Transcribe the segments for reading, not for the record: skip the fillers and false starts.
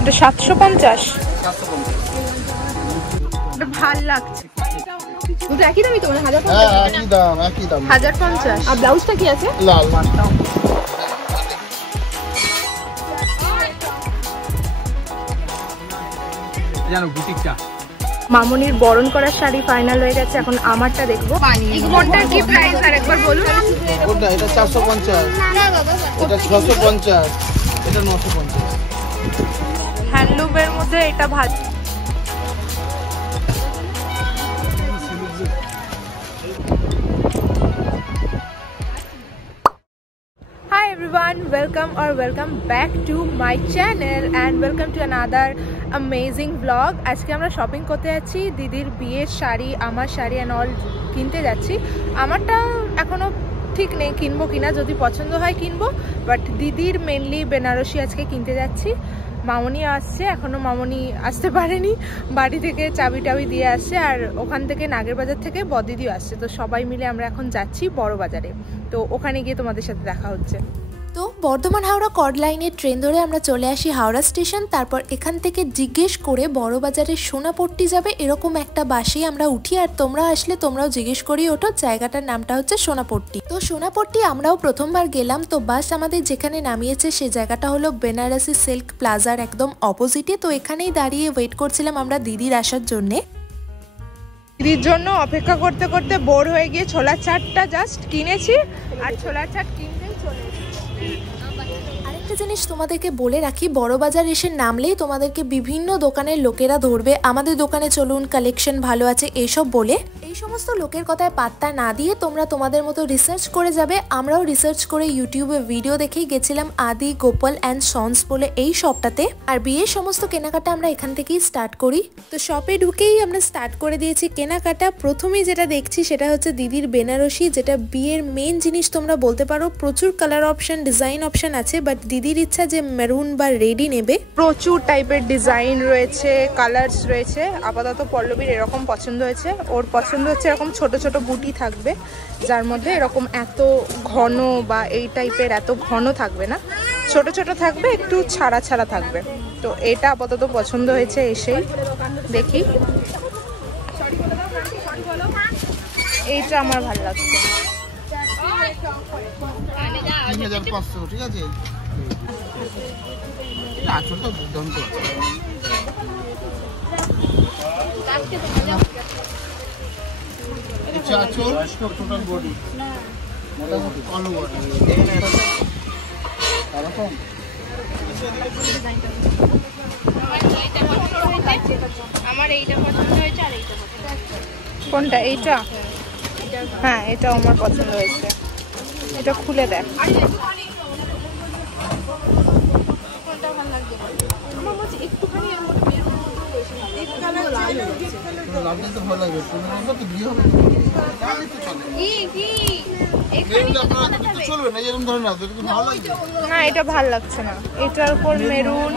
এটা 750 ভাল লাগছে। দুটো একই দামই তো, মানে 1050। আর ব্লাউজটা কি আছে? লাল জানো বুটিকটা। মামনির বরণ করার শাড়ি ফাইনাল হয়ে গেছে, এখন আমারটা দেখবো। কোনটার কি প্রাইস আর একবার বলুন। কোনটা? এটা 450, এটা 650, এটা 950। হ্যান্ডলুমের মধ্যে এটা ভালো। Hi everyone, welcome back to my channel and welcome to another amazing vlog. আজকে আমরা শপিং করতে যাচ্ছি, দিদির বিয়ের শাড়ি, আমার শাড়ি অ্যান্ড অল কিনতে যাচ্ছি। আমারটা এখনো ঠিক নেই কিনবো কিনা, যদি পছন্দ হয় কিনবো, বাট দিদির মেনলি বেনারসি আজকে কিনতে যাচ্ছি। মামনি আসছে, এখনো মামনি আসতে পারেনি, বাড়ি থেকে চাবি টাবি দিয়ে আসছে, আর ওখান থেকে নাগের বাজার থেকে বদিদিও আসছে। তো সবাই মিলে আমরা এখন যাচ্ছি বড় বাজারে, তো ওখানে গিয়ে তোমাদের সাথে দেখা হচ্ছে। তো বর্ধমান হাওড়া কর্ড লাইনের ট্রেন ধরে আমরা চলে আসি হাওড়া স্টেশন। তারপর এখান থেকে জিজ্ঞেস করে বড়বাজারের সোনাপট্টি যাবে এরকম একটা বাসেই আমরা উঠি। আর তোমরা আসলে তোমরাও জিজ্ঞেস করি ওঠো, জায়গাটার নামটা হচ্ছে সোনাপট্টি। তো সোনাপট্টি আমরাও প্রথমবার গেলাম। তো বাস আমাদের যেখানে নামিয়েছে সে জায়গাটা হলো বেনারসি সিল্ক প্লাজার একদম অপোজিটে। তো এখানেই দাঁড়িয়ে ওয়েট করছিলাম আমরা দিদির আসার জন্যে। দিদির জন্য অপেক্ষা করতে করতে বোর হয়ে গিয়ে ছোলার চাটটা জাস্ট কিনেছি, আর ছোলার চাট কিনতেই চলে এসেছি। আরেকটা জিনিস তোমাদেরকে বলে রাখি, বড়বাজার এসে নামলেই তোমাদেরকে বিভিন্ন দোকানের লোকেরা ধরবে, আমাদের দোকানে চলুন, কালেকশন ভালো আছে এইসব বলে। এই সমস্ত লোকের কথায় পাত্তা না দিয়ে তোমরা তোমাদের মতো রিসার্চ করে যাবে। আমরাও রিসার্চ করে ইউটিউবে ভিডিও দেখেই গেছিলাম আদি গোপাল অ্যান্ড সন্স বলে এই শপটাতে। আর বিয়ের সমস্ত কেনাকাটা আমরা এখান থেকেই স্টার্ট করি। তো শপে ঢুকেই আমরা স্টার্ট করে দিয়েছি কেনাকাটা। প্রথমেই যেটা দেখছি সেটা হচ্ছে দিদির বেনারসি, যেটা বিয়ের মেন জিনিস তোমরা বলতে পারো। প্রচুর কালার অপশন, ডিজাইন অপশন আছে, বাট দিদির ইচ্ছা যে মেরুন বা রেডি নেবে। প্রচুর টাইপের ডিজাইন রয়েছে, কালার্স রয়েছে। আপাতত পল্লবীর এরকম পছন্দ হয়েছে, ওর পছন্দ হচ্ছে এরকম ছোট ছোট বুটি থাকবে, যার মধ্যে এরকম এত ঘন বা এই টাইপের এত ঘন থাকবে না, ছোট ছোট থাকবে, একটু ছাড়া ছাড়া থাকবে। তো এটা আপাতত পছন্দ হয়েছে, এসেই দেখি। এইটা আমার ভালো লাগছে। 3500, ঠিক আছে। এটা আঁচলটা দুর্দান্ত আছে। এটা আঁচল টোটাল বডি মোটামুটি কালো বডি। এরকম আমার এইটা পছন্দ হয়েছে, আর এইটা কোনটা? এইটা? হ্যাঁ, এটা আমার পছন্দ হয়েছে। এটা খুলে দেখ। না, এটা ভাল লাগছে না। এটার উপর মেরুন,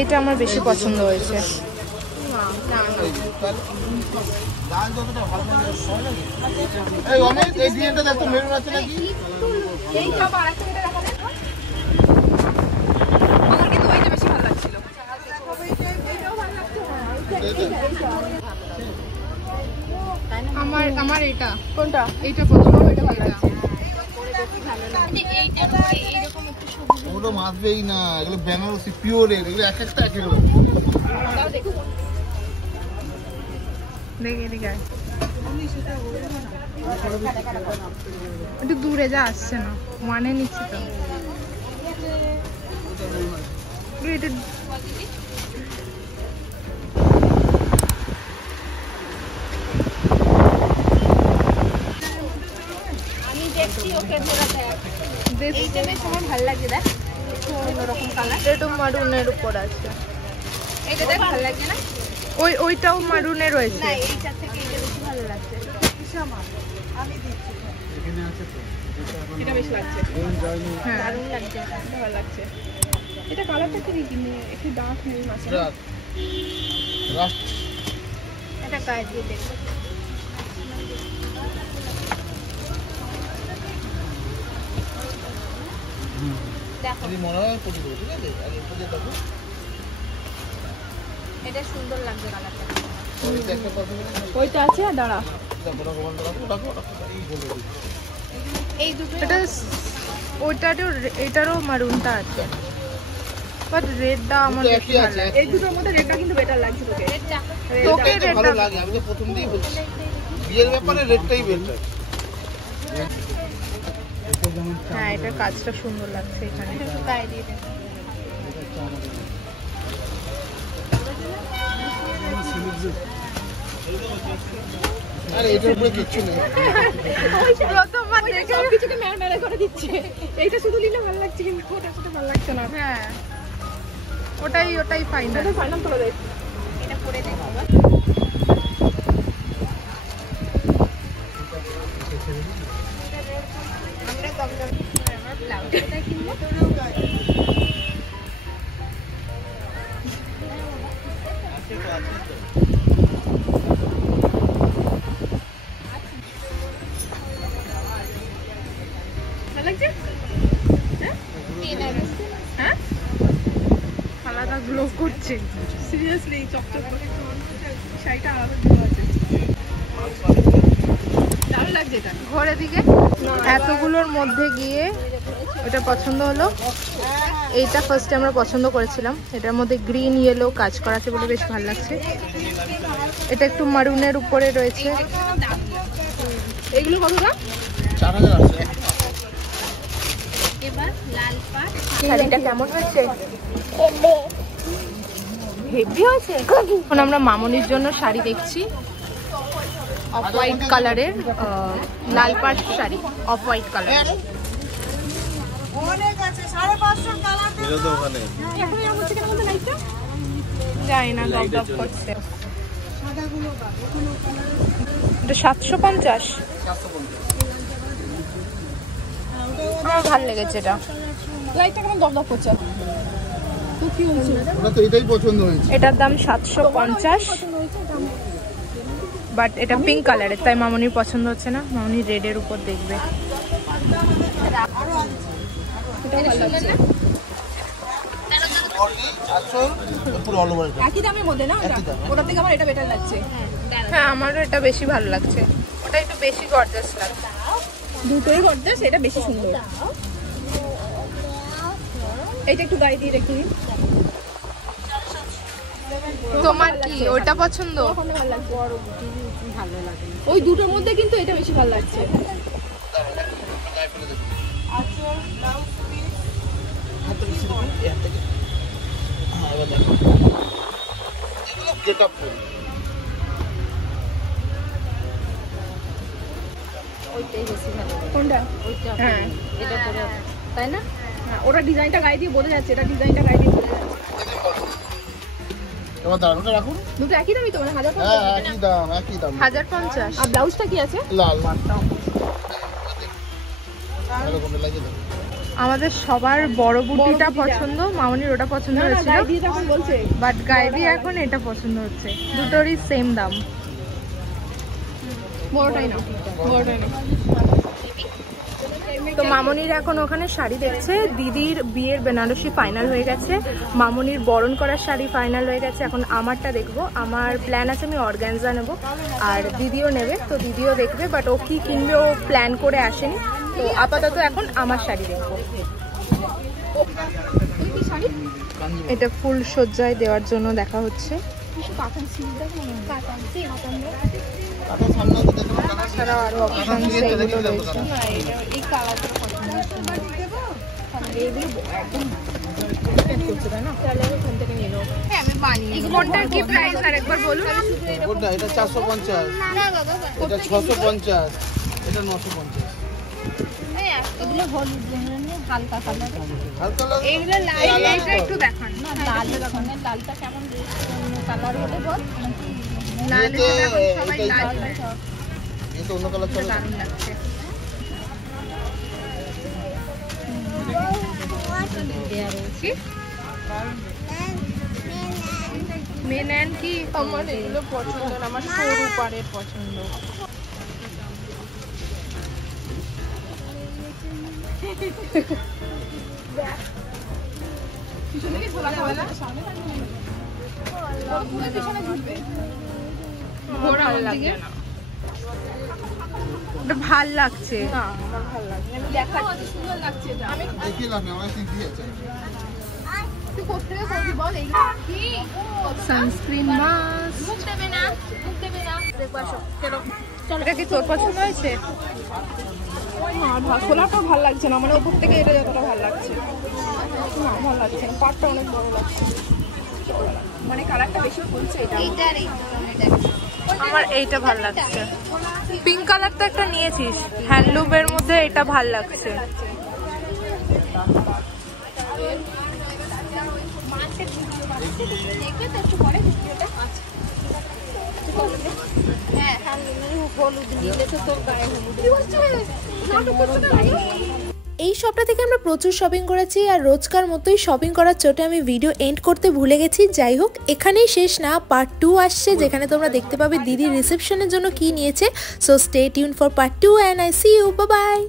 এটা আমার বেশি পছন্দ হয়েছে। আমার এটা কোনটা? এইটা পছন্দ, এটা ভালো লাগছে। ওটা মাছবেই না, এগুলো বেনারসি পিওরের, এগুলো এক একটা এক এক রকম। একটু দূরে যা, আসছে না, মানে নিচ্ছি তো। আমি দেখছি ওকে এইটা বেশ আমার ভালো লাগছে। দেখ অন্যরকম কালার, একটু মারুনের উপর আছে। এটা দেখ ভালো লাগছে না? ওইটাও মারুনে রয়েছে। না, এইটা থেকে এটা বেশি ভালো লাগছে। আমি দিচ্ছি, এখানে আছে তো, এটা বেশি লাগছে। হ্যাঁ, দারুণ লাগছে, ভালো লাগছে। এটা কালারটা কি একটু ডার্ক মেরুন আছে। এটা গায়ে দিয়ে দেখো। যদি মনে হয় পটি দেবো, ঠিক আছে? আর এটা দিয়ে দেখো, এটা সুন্দর লাগছে কালারটা। ওইটা একটা কথা বলে ওইটা আছে, আর দাঁড়া দেখো রাখো এই বলে দিই। এই দুটো, এটা ওইটারও এটারও মারুনটা আছে, বাট রেডটা আমার বেশি ভালো লাগে। এই দুটোর মধ্যে রেডটা কিন্তু বেটার লাগছে তোকে। তোকে রেডটা ভালো লাগে, আমি তো প্রথম দিয়েই বলছি বিয়ের ব্যাপারে রেডটাই বেটার। হ্যাঁ, এটার কাজটা সুন্দর লাগছে এখানে। গায়ে দিয়ে দেন। আরে এটার উপরে কিচ্ছু নেই। প্রথমবার দেখে সবকিছুকে মেরে করে দিচ্ছে। এইটা শুধু নিলে ভালো লাগছে, কিন্তু ওটা শুধু ভালো লাগছে না। হ্যাঁ, ওটাই ফাইনাল। ওটা ফাইনাল করে দেখ। এটা পরে দেখ বাবা। আমরা কমদাম আমার ব্লাউজটা কিনবো। আলাদা গ্লো করছে, সিরিয়াসলি চকচক করে শাড়িটা আলাদা গ্লো আছে, দারুণ লাগছে এটা। ঘরের দিকে এতগুলোর মধ্যে গিয়ে ওটা পছন্দ হলো। এইটা ফার্স্টে আমরা পছন্দ করেছিলাম, এটার মধ্যে গ্রিন ইয়েলো কাজ করা আছে বলে বেশ ভালো লাগছে। এটা একটু মারুনের উপরে রয়েছে। এগুলো কত দাম? 4000 আছে। এবার লাল পাট শাড়িটা কেমন হয়েছে? হেভি হয়েছে। এখন আমরা মামনির জন্য শাড়ি দেখছি, অফ হোয়াইট কালারের লাল পাট শাড়ি, অফ হোয়াইট কালার। যাই না, দপ করছে। এটা 750। আমার ভালো লেগেছে এটা। লাইটটা কেমন দপ করছে? এটার দাম 750, বাট এটা পিঙ্ক কালারের, তাই মামনির পছন্দ হচ্ছে না। মামনি রেডের উপর দেখবে। হ্যাঁ, আমারও এটা বেশি ভালো লাগছে। ওটা একটু বেশি গর্জাস লাগছে। দুটোই গর্জাস, এটা বেশি সুন্দর। এইটা একটু গায়ে দিয়ে রেখে দিন। তোমার কি ওটা পছন্দ? ওই দুটোর মধ্যে কিন্তু এটা বেশি ভালো লাগছে। কোনটা? হ্যাঁ, এটা পরে, তাই না? ওটা ডিজাইনটা গায়ে দিয়ে বোঝা যাচ্ছে, এটা ডিজাইনটা গায়ে দিয়ে বোঝা যাচ্ছে। এবার দামটা রাখুন। দুটো একই দামই তো, মানে 1050? হ্যাঁ, একই দাম 1050। আর ব্লাউজটা কি আছে? লাল মারটা। আমাদের সবার বড় বুটিটা পছন্দ, মামনির ওটা পছন্দ হয়েছিল, বাট গায়ে দিয়ে এখন এটা পছন্দ হচ্ছে। দুটোরই সেম দাম। বড়টাই না, বড়টাই না। তো মামনির এখন ওখানে শাড়ি দেখছে। দিদির বিয়ের বেনারসি ফাইনাল হয়ে গেছে, মামনির বরণ করার শাড়ি ফাইনাল হয়ে গেছে। এখন আমারটা দেখবো। আমার প্ল্যান আছে আমি অর্গানজা নেব, আর দিদিও নেবে, তো দিদিও দেখবে, বাট ও কি কিনবে ও প্ল্যান করে আসেনি। তো আপাতত এখন আমার শাড়ি দেখবো। এটা ফুল সজ্জায় দেওয়ার জন্য দেখা হচ্ছে। তাছাড়াও আরো অপশন এগুলো রয়েছে। কোনটা কি প্রাইস আরেকবার বলুন? এটা 450, এটা 650, এটা 950। এগুলো হলুদ হালকা কালার, হালকা কালার। এইগুলো লাল, এইটা একটু দেখান না। লাল দেখান, লালটা কেমন কালার হলে বল। লাল এখন সবাই লাল চায়। এটা অন্য কালার চলে, দারুণ লাগছে। মেন কি আমার এগুলো পছন্দ না, আমার সরু পাড়ের পছন্দ। ভাল লাগছে সানস্ক্রিন মাস্ক। এটা কি তোর পছন্দ হয়েছে? খোলাটা ভালো লাগছে না, মানে ওপর থেকে এটা যতটা ভালো লাগছে না, ভালো লাগছে না, পাটটা অনেক বড় লাগছে, মানে কালারটা বেশি ফুলছে। এটা আমার এইটা ভাল লাগছে, পিঙ্ক কালার তো একটা নিয়েছিস, হ্যান্ডলুমের মধ্যে এটা ভাল লাগছে। এই শপটা থেকে আমরা প্রচুর শপিং করেছি আর রোজকার মতোই শপিং করার চোটে আমি ভিডিও এন্ড করতে ভুলে গেছি। যাই হোক, এখানেই শেষ না, পার্ট 2 আসছে যেখানে তোমরা দেখতে পাবে দিদি রিসেপশনের জন্য কি নিয়েছে। So stay tune for part 2 and I see you, bye by.